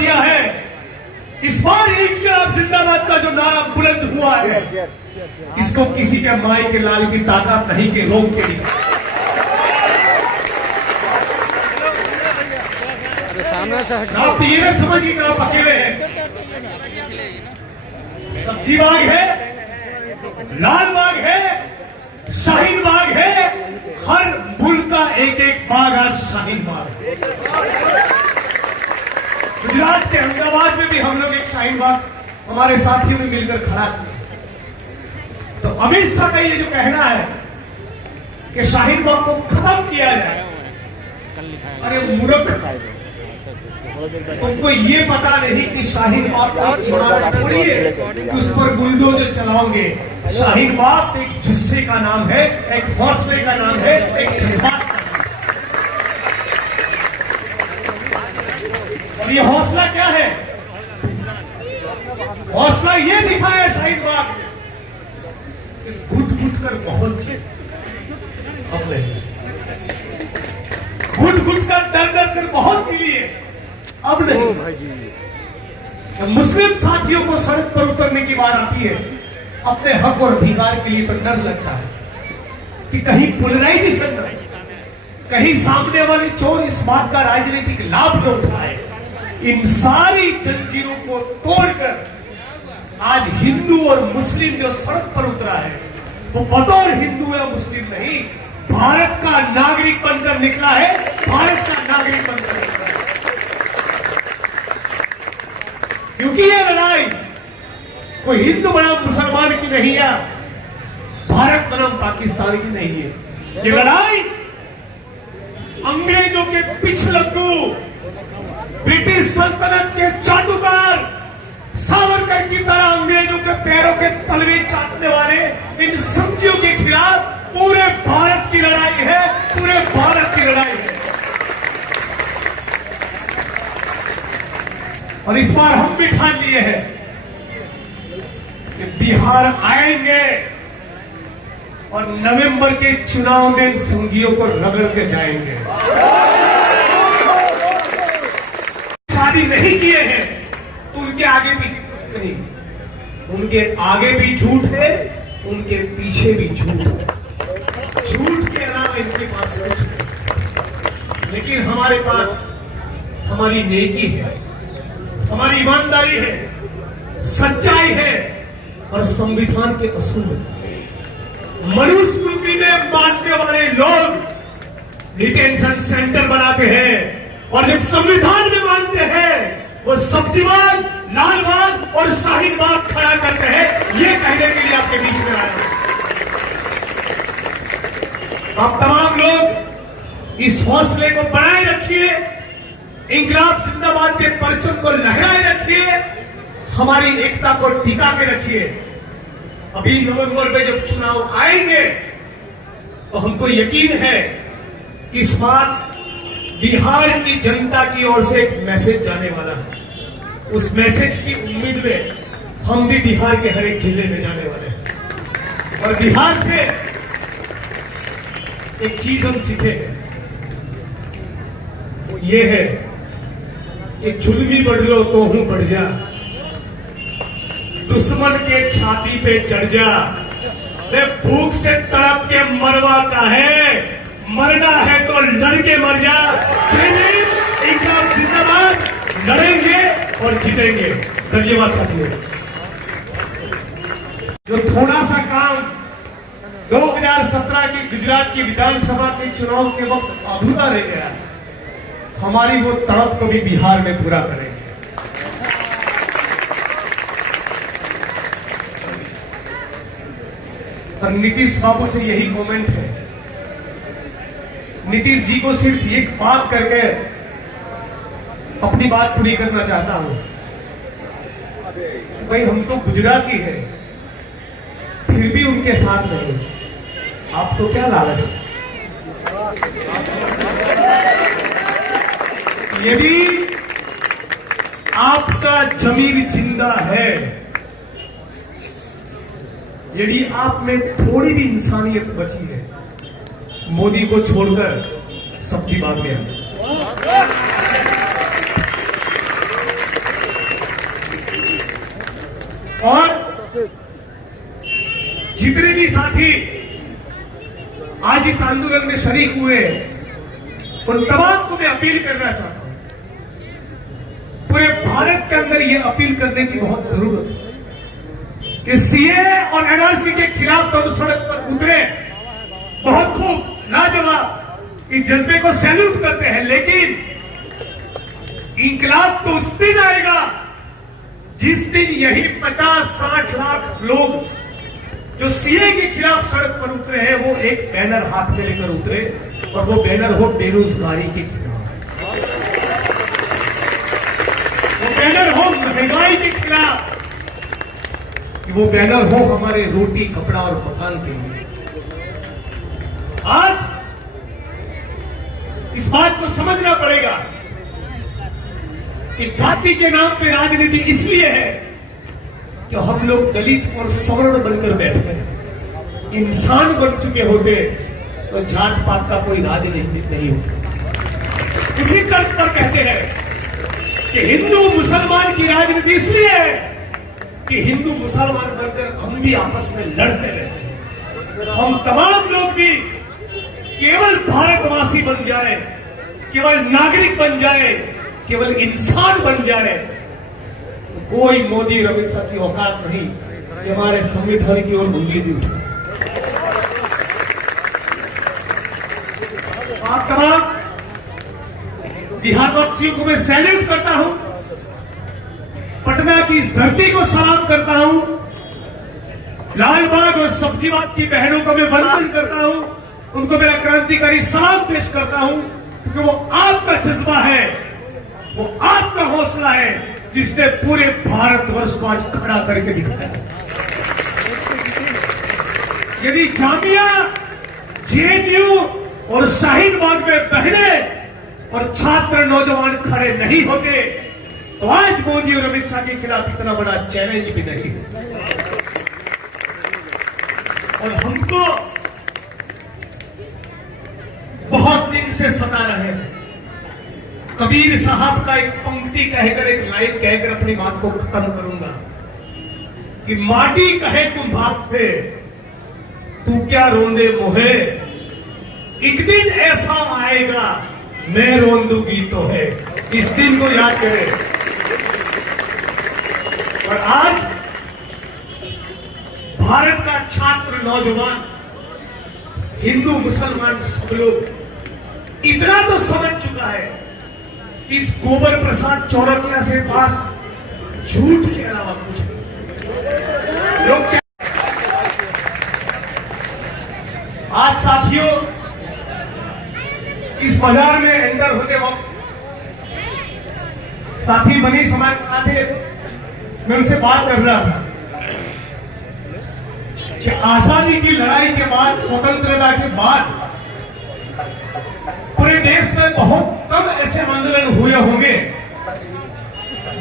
दिया है। इस बार इंकलाब जिंदाबाद का जो नारा बुलंद हुआ है, इसको किसी के माई के लाल की ताकत नहीं के रोक के लिए। आप ये समझिए कि आप अकेले हैं। सब्जी बाग है, लाल बाग है, शाहीन बाग है, हर मुल्क का एक एक बाग आज शाहीन बाग है। गुजरात के अहमदाबाद में भी हम लोग एक शाहीन बाग हमारे साथियों ने मिलकर खड़ा किया। तो अमित शाह का ये जो कहना है कि शाहीन बाग को खत्म किया जाए, अरे मूर्ख, तुमको ये पता नहीं कि शाहीन बाग थोड़ी है कि उस पर बुलडोजर चलाओगे। शाहीन बाग एक जुस्से का नाम है, एक हौसले का नाम है, एक जज्बात का नाम है। और ये हौसला क्या है? हौसला ये दिखाया शाहीन बाग घुट घुट कर बहुत घुट घुट कर डर डर कर बहुत जी लिए, अब नहीं। मुस्लिम साथियों को सड़क पर उतरने की बात आती है, अपने हक और अधिकार के लिए तो डर लगता है कि कहीं पोलराइजेशन न, कहीं सामने वाले चोर इस बात का राजनीतिक लाभ न उठाए। इन सारी जंजीरों को तोड़कर आज हिंदू और मुस्लिम जो सड़क पर उतरा है, वो बतौर हिंदू या मुस्लिम नहीं, भारत का नागरिक बनकर निकला है, भारत का नागरिक बनकर निकला है। क्योंकि ये लड़ाई कोई हिंदू बनाम मुसलमान की नहीं है, भारत बनाम पाकिस्तान की नहीं है। ये लड़ाई अंग्रेजों के पिछलग्गू, ब्रिटिश सल्तनत के जादूगर, सावरकर की तरह अंग्रेजों के पैरों के तलवे चाटने वाले इन शक्तियों के खिलाफ पूरे भारत की लड़ाई है, पूरे भारत की लड़ाई है। और इस बार हम भी ठान लिए हैं कि बिहार आएंगे और नवंबर के चुनाव में संघियों को रगड़ के जाएंगे। शादी नहीं किए हैं तो उनके आगे भी नहीं, उनके आगे भी झूठ है, उनके पीछे भी झूठ है। झूठ के अलावा इनके पास कुछ नहीं, लेकिन हमारे पास हमारी नेकी है, हमारी ईमानदारी है, सच्चाई है और संविधान के असूल है। मनुस्मृति में मानने वाले लोग डिटेंशन सेंटर बनाते हैं और जो संविधान में मानते हैं वो सब्जी बाग, लाल बाग और शाहीन बाग खड़ा करते हैं। ये कहने के लिए आपके बीच में आए हैं। आप तमाम लोग इस हौसले को बनाए रखिए, इंकलाब जिंदाबाद के परचम को लहराए रखिए, हमारी एकता को टिका के रखिए। अभी नवंबर में जब चुनाव आएंगे तो हमको यकीन है कि इस बार बिहार की जनता की ओर से एक मैसेज जाने वाला है। उस मैसेज की उम्मीद में हम भी बिहार के हर एक जिले में जाने वाले हैं और बिहार से एक चीज हम सीखेंगे, वो ये है कि जुल्मी बढ़ लो तो हूं बढ़ जा, दुश्मन के छाती पे चढ़ जा, भूख से तड़प के मरवाता है, मरना है तो लड़के मर जा। इंकलाब जिंदाबाद, लड़ेंगे और जीतेंगे। धन्यवाद साथियों। जो थोड़ा सा काम 2017 की गुजरात की विधानसभा के चुनाव के वक्त अधूरा रह गया, हमारी वो तड़प को भी बिहार में पूरा करेंगे। और नीतीश बाबू से यही कमेंट है, नीतीश जी को सिर्फ एक बात करके अपनी बात पूरी करना चाहता हूं। भाई हम तो गुजराती है, फिर भी उनके साथ नहीं, आपको क्या लालच है? यदि आपका जमीर जिंदा है, यदि आप में थोड़ी भी इंसानियत बची है, मोदी को छोड़कर सब्जी बाग में आए। और जितने भी साथी आज इस आंदोलन में शरीक हुए उन तमाम को मैं अपील करना चाहता हूं। पूरे भारत के अंदर यह अपील करने की बहुत जरूरत है कि सीए और एनआरसी के खिलाफ तो सड़क पर उतरे, बहुत खूब, लाजवाब, इस जज्बे को सैल्यूट करते हैं, लेकिन इंकलाब तो उस दिन आएगा जिस दिन यही 50-60 लाख लोग जो सीए के खिलाफ सड़क पर उतरे हैं वो एक बैनर हाथ में लेकर उतरे, और वो बैनर हो बेरोजगारी के खिलाफ, वो बैनर हो महंगाई के खिलाफ, वो बैनर हो हमारे रोटी, कपड़ा और मकान के लिए। आज इस बात को समझना पड़ेगा कि जाति के नाम पे राजनीति इसलिए है कि हम लोग दलित और सवर्ण बनकर बैठे हैं। इंसान बन चुके होते तो जात पात का कोई राजनीति नहीं होता। इसी तर्क पर कहते हैं कि हिंदू मुसलमान की राजनीति इसलिए है कि हिंदू मुसलमान बनकर हम भी आपस में लड़ते रहते हैं। हम तमाम लोग भी केवल भारतवासी बन जाए, केवल नागरिक बन जाए, केवल इंसान बन जाए, तो कोई मोदी और अमित शाह की औकात नहीं कि हमारे संविधान की ओर उंगली भी उठे। आप तमाम बिहारवासियों को मैं सैल्यूट करता हूं, पटना की इस धरती को सलाम करता हूं, लालबाग और सब्जीबाग की बहनों को मैं वंदन करता हूं, उनको मेरा क्रांतिकारी सलाम पेश करता हूं, क्योंकि वो आपका जज्बा है, वो आपका हौसला है जिसने पूरे भारतवर्ष को आज खड़ा करके दिखाया। यदि जामिया, जेएनयू और शाहीन बाग में बहनें और छात्र नौजवान खड़े नहीं होते तो आज मोदी और अमित शाह के खिलाफ इतना बड़ा चैलेंज भी नहीं है। और हमको बहुत दिन से सता रहे हैं। कबीर साहब का एक पंक्ति कहकर, एक लाइन कहकर अपनी बात को खत्म करूंगा कि माटी कहे तुम बाप से, तू क्या रोंदे मोहे, एक दिन ऐसा आएगा मैं रोंदूगी तो है। इस दिन को याद करें। और आज भारत का छात्र, नौजवान, हिंदू, मुसलमान सब लोग इतना तो समझ चुका है कि इस गोबर प्रसाद चौरसिया से पास झूठ के अलावा कुछ नहीं। लोग क्या आज साथियों इस बाजार में एंटर होते वक्त साथी मनीष हमारे साथ है, मैं उनसे बात कर रहा था कि आजादी की लड़ाई के बाद, स्वतंत्रता के बाद पूरे देश में बहुत कम ऐसे आंदोलन हुए होंगे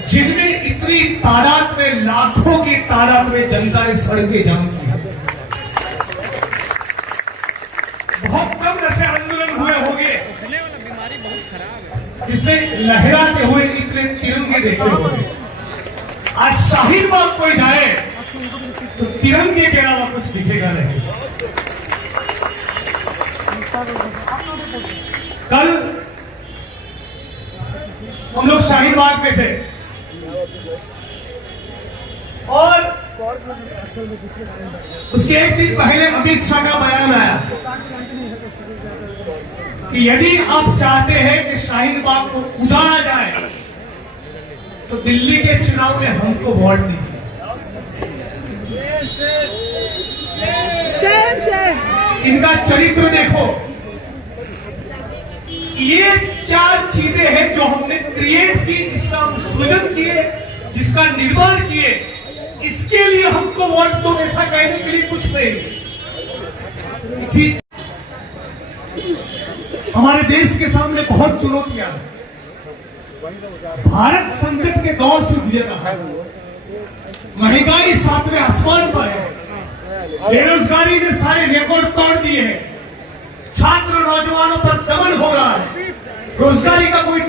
जिनमें इतनी तादाद में, लाखों की तादाद में जनता ने सड़कें जाम की। बहुत कम ऐसे आंदोलन हुए होंगे जिसमें लहराते हुए इतने तिरंगे देखे होंगे। आज शाहीन बाग कोई जाए तो तिरंगे के अलावा कुछ दिखेगा नहीं। कल हम लोग शाहीन बाग में थे और उसके एक दिन पहले अमित शाह का बयान आया कि यदि आप चाहते हैं कि शाहीन बाग को उजाड़ा जाए तो दिल्ली के चुनाव में हमको वोट दीजिए। इनका चरित्र देखो। ये 4 चीजें हैं जो हमने क्रिएट की, जिसका हम सृजन किए, जिसका निर्माण किए। इसके लिए हमको वोट दो ऐसा कहने के लिए कुछ नहीं। इसी हमारे देश के सामने बहुत चुनौतियां हैं। भारत संकट के दौर से गुजर रहा है। महंगाई 7वें आसमान पर है। बेरोजगारी ने सारे रिकॉर्ड तोड़ दिए हैं। छात्र, नौजवानों पर दमन हो रहा है। रोजगारी का कोई